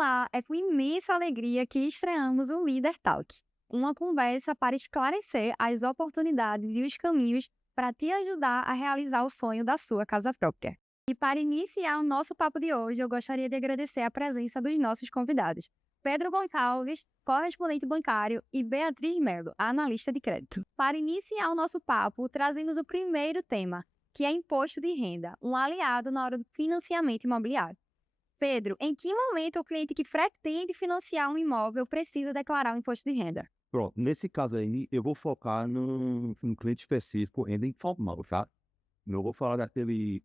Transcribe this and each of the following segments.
Olá, é com imensa alegria que estreamos o Leader Talk, uma conversa para esclarecer as oportunidades e os caminhos para te ajudar a realizar o sonho da sua casa própria. E para iniciar o nosso papo de hoje, eu gostaria de agradecer a presença dos nossos convidados, Pedro Gonçalves, correspondente bancário, e Beatriz Melo, analista de crédito. Para iniciar o nosso papo, trazemos o primeiro tema, que é imposto de renda, um aliado na hora do financiamento imobiliário. Pedro, em que momento o cliente que pretende financiar um imóvel precisa declarar o imposto de renda? Pronto, nesse caso aí, eu vou focar num cliente específico, renda informal, tá? Não vou falar daquele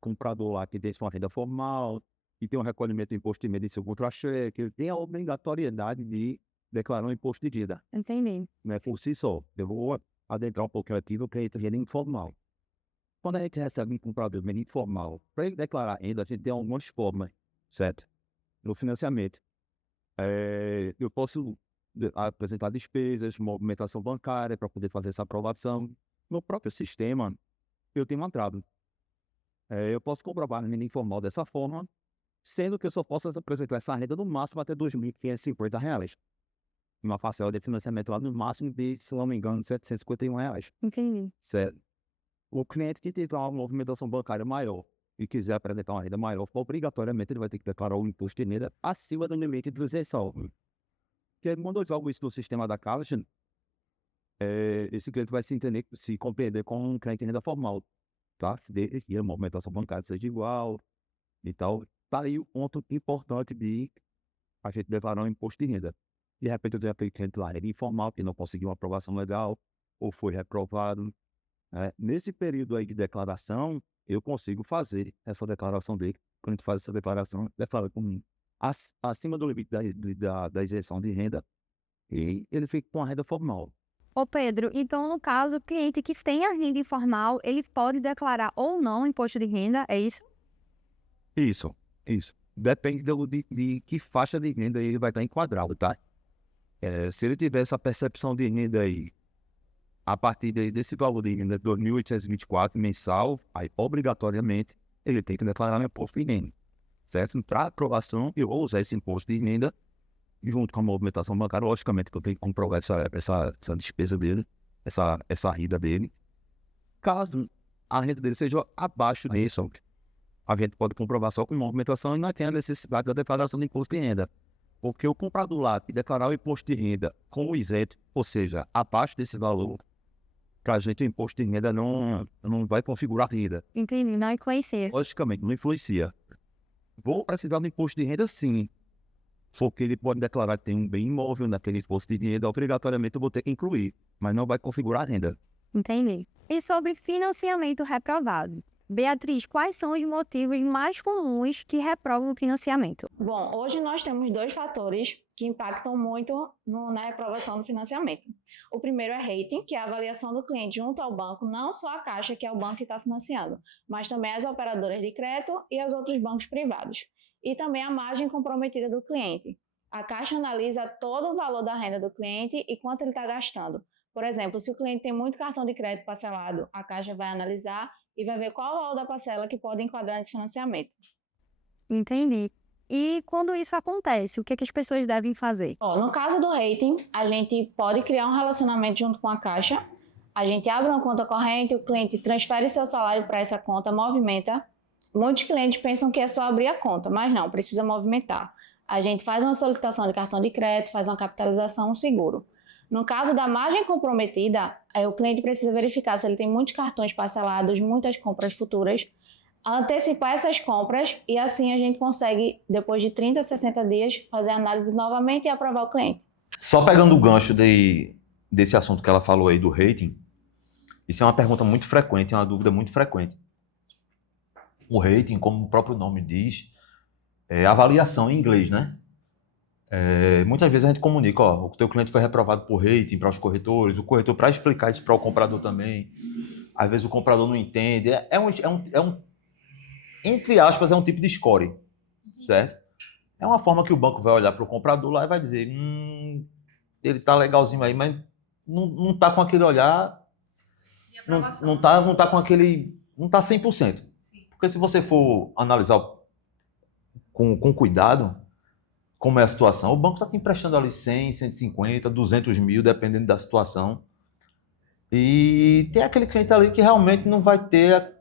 comprador lá que tem uma renda formal, que tem um recolhimento do imposto de renda em seu contra-cheque, ele tem a obrigatoriedade de declarar um imposto de renda, Entendi. não é por si só. Eu vou adentrar um pouquinho aqui no cliente de renda informal. Quando a gente recebe um comprador de renda informal, para ele declarar renda, a gente tem algumas formas, certo? No financiamento. Eu posso apresentar despesas, movimentação bancária para poder fazer essa aprovação. No próprio sistema, eu tenho uma trava. Eu posso comprovar a renda informal dessa forma, sendo que eu só posso apresentar essa renda no máximo até R$ 2.550. Uma parcela de financiamento lá no máximo de, se não me engano, R$ 751. Entendi. Certo? O cliente que tiver uma movimentação bancária maior e quiser apresentar uma renda maior, obrigatoriamente ele vai ter que declarar o imposto de renda acima do limite de isenção. Porque quando eu jogo isso no sistema da Caixa, esse cliente vai se compreender com um cliente de renda formal, tá? Desde que a movimentação bancária seja igual e tal. Tá aí o ponto importante de a gente declarar um imposto de renda. De repente eu tenho aquele cliente lá, ele informal, que não conseguiu uma aprovação legal, ou foi reprovado. Nesse período aí de declaração, eu consigo fazer essa declaração dele. Quando a gente faz essa declaração, declara com acima do limite da isenção de renda, e ele fica com a renda formal. Ô Pedro, então no caso, o cliente que tem a renda informal, ele pode declarar ou não o imposto de renda, é isso? Isso. Depende de que faixa de renda ele vai estar enquadrado, tá? Se ele tiver essa percepção de renda aí, a partir desse valor de renda de 2.824 mensal, aí obrigatoriamente ele tem que declarar o imposto de renda, certo? Para aprovação, eu vou usar esse imposto de renda junto com a movimentação bancária. Logicamente que eu tenho que comprovar essa despesa dele, essa renda dele. Caso a renda dele seja abaixo disso, a gente pode comprovar só com movimentação e não tem a necessidade da declaração de imposto de renda. Porque o comprador lá que declarar o imposto de renda com o isento, ou seja, abaixo desse valor, para a gente o imposto de renda não vai configurar a renda. Entendi, não influencia. Logicamente, não influencia. Vou precisar do imposto de renda sim, porque ele pode declarar que tem um bem imóvel naquele imposto de renda, obrigatoriamente eu vou ter que incluir, mas não vai configurar a renda. Entendi. E sobre financiamento reprovado? Beatriz, quais são os motivos mais comuns que reprovam o financiamento? Bom, hoje nós temos dois fatores que impactam muito na reprovação do financiamento. O primeiro é rating, que é a avaliação do cliente junto ao banco, não só a Caixa, que é o banco que está financiando, mas também as operadoras de crédito e os outros bancos privados. E também a margem comprometida do cliente. A Caixa analisa todo o valor da renda do cliente e quanto ele está gastando. Por exemplo, se o cliente tem muito cartão de crédito parcelado, a Caixa vai analisar e vai ver qual é o valor da parcela que pode enquadrar nesse financiamento. Entendi. E quando isso acontece, o que as pessoas devem fazer? No caso do rating, a gente pode criar um relacionamento junto com a Caixa. A gente abre uma conta corrente, o cliente transfere seu salário para essa conta, movimenta. Muitos clientes pensam que é só abrir a conta, mas não, precisa movimentar. A gente faz uma solicitação de cartão de crédito, faz uma capitalização, um seguro. No caso da margem comprometida, o cliente precisa verificar se ele tem muitos cartões parcelados, muitas compras futuras, antecipar essas compras e assim a gente consegue, depois de 30 a 60 dias, fazer a análise novamente e aprovar o cliente. Só pegando o gancho desse assunto que ela falou aí do rating, isso é uma pergunta muito frequente, é uma dúvida muito frequente. O rating, como o próprio nome diz, é avaliação em inglês, né? Muitas vezes a gente comunica, o teu cliente foi reprovado por rating para os corretores, o corretor para explicar isso para o comprador também. Às vezes o comprador não entende. Entre aspas, é um tipo de score, certo? É uma forma que o banco vai olhar para o comprador lá e vai dizer, ele tá legalzinho aí, mas não tá com aquele olhar, não tá com aquele, não tá 100%. Sim. Porque se você for analisar com cuidado, como é a situação. O banco está te emprestando ali 100, 150, 200 mil, dependendo da situação. E tem aquele cliente ali que realmente não vai ter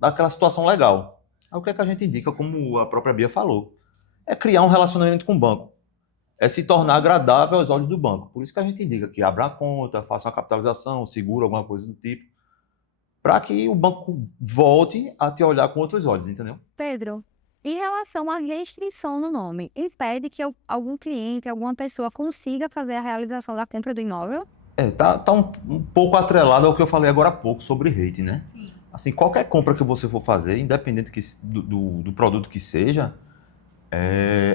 aquela situação legal. Aí o que é que a gente indica, como a própria Bia falou? É criar um relacionamento com o banco. É se tornar agradável aos olhos do banco. Por isso que a gente indica que abra uma conta, faça uma capitalização, segura alguma coisa do tipo, para que o banco volte a te olhar com outros olhos, entendeu? Pedro, em relação à restrição no nome, impede que algum cliente, alguma pessoa consiga fazer a realização da compra do imóvel? Tá um pouco atrelado ao que eu falei agora há pouco sobre rating, né? Sim. Assim, qualquer compra que você for fazer, independente do produto que seja,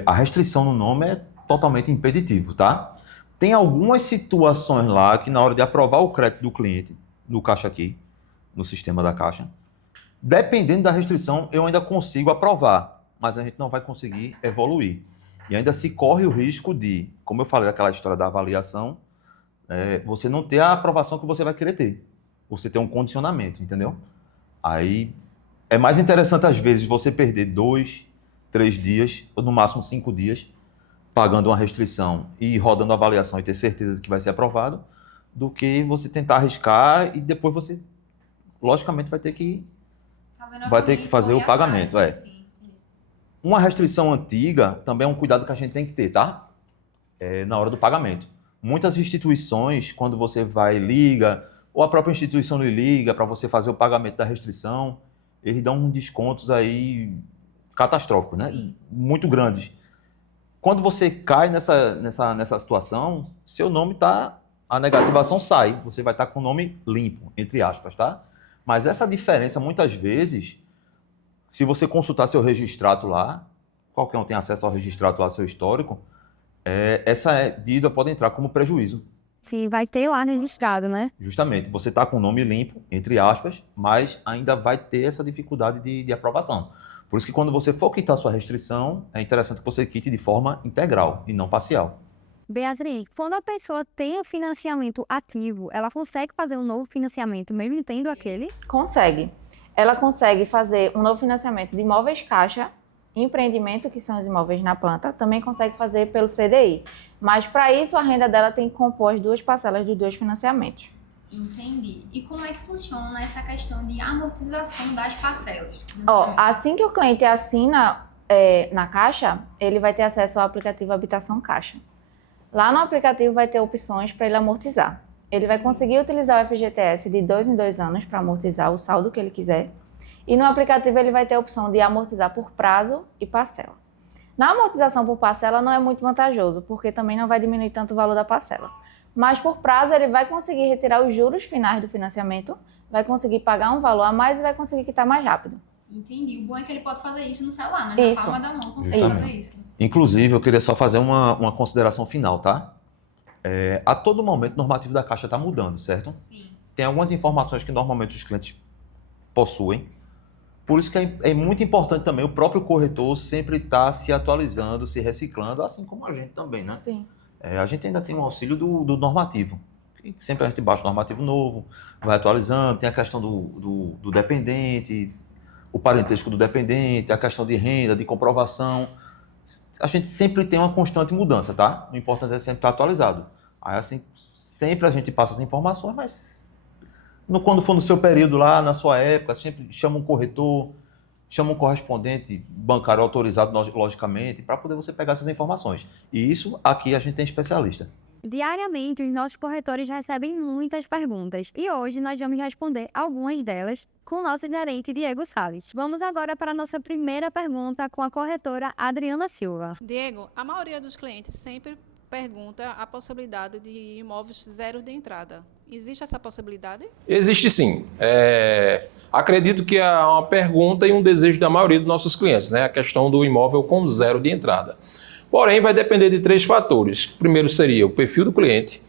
a restrição no nome é totalmente impeditivo, tá? Tem algumas situações lá que na hora de aprovar o crédito do cliente, no Caixa aqui, no sistema da Caixa, dependendo da restrição, eu ainda consigo aprovar, mas a gente não vai conseguir evoluir. E ainda se corre o risco de, como eu falei daquela história da avaliação, você não ter a aprovação que você vai querer ter. Você ter um condicionamento, entendeu? Aí é mais interessante, às vezes, você perder 2, 3 dias, ou no máximo 5 dias, pagando uma restrição e rodando a avaliação e ter certeza de que vai ser aprovado, do que você tentar arriscar e depois você, logicamente, vai ter que fazer o pagamento. Uma restrição antiga também é um cuidado que a gente tem que ter, tá? Na hora do pagamento. Muitas instituições, quando você vai liga, ou a própria instituição lhe liga para você fazer o pagamento da restrição, eles dão descontos aí catastróficos, né? Sim. Muito grandes. Quando você cai nessa situação, seu nome a negativação sai, você vai estar com o nome limpo, entre aspas, tá? Mas essa diferença, muitas vezes, se você consultar seu registrato lá, qualquer um tem acesso ao registrato lá, seu histórico, essa dívida pode entrar como prejuízo. Que vai ter lá registrado, né? Justamente, você está com o nome limpo, entre aspas, mas ainda vai ter essa dificuldade de aprovação. Por isso que quando você for quitar sua restrição, é interessante que você quite de forma integral e não parcial. Beatriz, quando a pessoa tem o financiamento ativo, ela consegue fazer um novo financiamento, mesmo tendo aquele? Consegue. Ela consegue fazer um novo financiamento de imóveis caixa, empreendimento, que são os imóveis na planta, também consegue fazer pelo CDI. Mas para isso a renda dela tem que compor as 2 parcelas dos 2 financiamentos. Entendi. E como é que funciona essa questão de amortização das parcelas? Assim que o cliente assina na Caixa, ele vai ter acesso ao aplicativo Habitação Caixa. Lá no aplicativo vai ter opções para ele amortizar. Ele vai conseguir utilizar o FGTS de 2 em 2 anos para amortizar o saldo que ele quiser. E no aplicativo ele vai ter a opção de amortizar por prazo e parcela. Na amortização por parcela não é muito vantajoso, porque também não vai diminuir tanto o valor da parcela. Mas por prazo ele vai conseguir retirar os juros finais do financiamento, vai conseguir pagar um valor a mais e vai conseguir quitar mais rápido. Entendi. O bom é que ele pode fazer isso no celular, né? Na Isso. palma da mão consegue Justamente. fazer isso. Inclusive, eu queria só fazer uma consideração final, tá? A todo momento, o normativo da Caixa está mudando, certo? Sim. Tem algumas informações que normalmente os clientes possuem. Por isso que é muito importante também o próprio corretor sempre estar se atualizando, se reciclando, assim como a gente também, né? Sim. A gente ainda tem um auxílio do normativo. E sempre a gente baixa o normativo novo, vai atualizando, tem a questão do dependente, o parentesco do dependente, a questão de renda, de comprovação. A gente sempre tem uma constante mudança, tá? O importante é sempre estar atualizado. Aí, assim, sempre a gente passa as informações, mas quando for no seu período lá, na sua época, sempre chama um corretor, chama um correspondente bancário autorizado, logicamente, para poder você pegar essas informações. E isso, aqui, a gente tem especialista. Diariamente, os nossos corretores recebem muitas perguntas e hoje nós vamos responder algumas delas com o nosso gerente Diego Salles. Vamos agora para a nossa primeira pergunta com a corretora Adriana Silva. Diego, a maioria dos clientes sempre pergunta a possibilidade de imóveis zero de entrada. Existe essa possibilidade? Existe sim. Acredito que é uma pergunta e um desejo da maioria dos nossos clientes, né? A questão do imóvel com zero de entrada. Porém, vai depender de 3 fatores. O primeiro seria o perfil do cliente.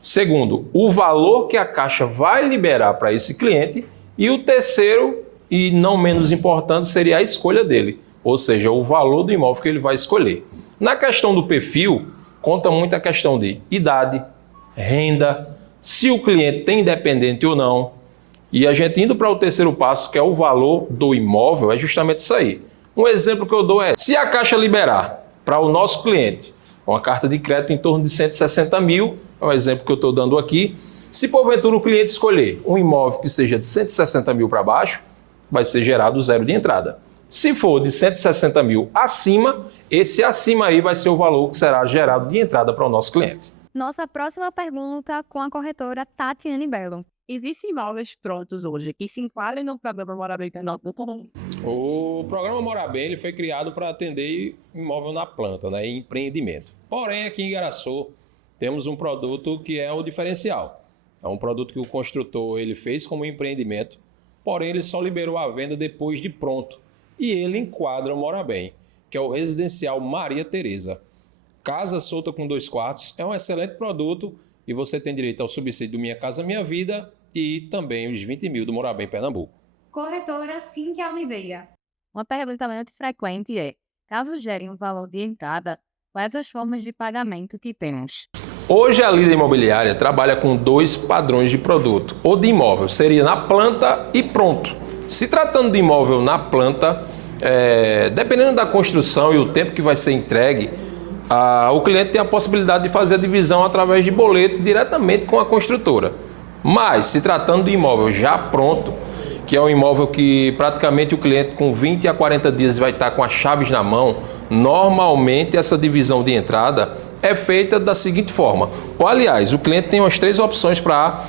Segundo, o valor que a Caixa vai liberar para esse cliente. E o terceiro, e não menos importante, seria a escolha dele. Ou seja, o valor do imóvel que ele vai escolher. Na questão do perfil, conta muito a questão de idade, renda, se o cliente tem dependente ou não. E a gente indo para o terceiro passo, que é o valor do imóvel, é justamente isso aí. Um exemplo que eu dou é, se a Caixa liberar para o nosso cliente. Uma carta de crédito em torno de 160 mil, é um exemplo que eu estou dando aqui. Se porventura o cliente escolher um imóvel que seja de 160 mil para baixo, vai ser gerado zero de entrada. Se for de 160 mil acima, esse acima aí vai ser o valor que será gerado de entrada para o nosso cliente. Nossa próxima pergunta com a corretora Tatiane Belo. Existem imóveis prontos hoje que se enquadrem no programa Mora Bem Pernambuco? O programa Mora Bem ele foi criado para atender imóvel na planta, né, empreendimento. Porém, aqui em Igaraçu, temos um produto que é o diferencial. É um produto que o construtor ele fez como empreendimento, porém ele só liberou a venda depois de pronto. E ele enquadra o Mora Bem, que é o residencial Maria Tereza. Casa solta com 2 quartos, é um excelente produto e você tem direito ao subsídio do Minha Casa Minha Vida e também os 20 mil do Mora Bem Pernambuco. Corretora Cíntia Oliveira. Uma pergunta muito frequente é, caso gere um valor de entrada, quais as formas de pagamento que temos? Hoje a Líder Imobiliária trabalha com 2 padrões de produto, ou de imóvel, seria na planta e pronto. Se tratando de imóvel na planta, dependendo da construção e o tempo que vai ser entregue, o cliente tem a possibilidade de fazer a divisão através de boleto diretamente com a construtora. Mas, se tratando de imóvel já pronto, que é um imóvel que praticamente o cliente com 20 a 40 dias vai estar com as chaves na mão, normalmente essa divisão de entrada é feita da seguinte forma. Ou, aliás, o cliente tem umas 3 opções para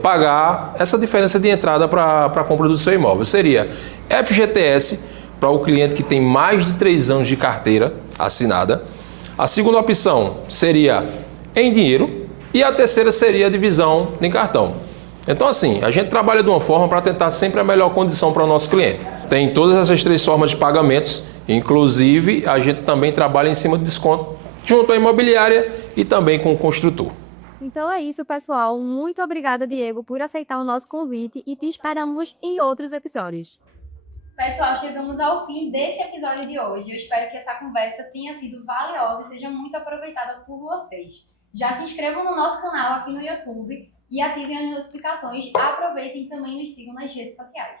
pagar essa diferença de entrada para a compra do seu imóvel. Seria FGTS, para o cliente que tem mais de 3 anos de carteira assinada. A segunda opção seria em dinheiro e a terceira seria a divisão em cartão. Então, assim, a gente trabalha de uma forma para tentar sempre a melhor condição para o nosso cliente. Tem todas essas 3 formas de pagamentos, inclusive a gente também trabalha em cima de desconto junto à imobiliária e também com o construtor. Então é isso, pessoal. Muito obrigada, Diego, por aceitar o nosso convite e te esperamos em outros episódios. Pessoal, chegamos ao fim desse episódio de hoje. Eu espero que essa conversa tenha sido valiosa e seja muito aproveitada por vocês. Já se inscrevam no nosso canal aqui no YouTube e ativem as notificações. Aproveitem e também nos sigam nas redes sociais.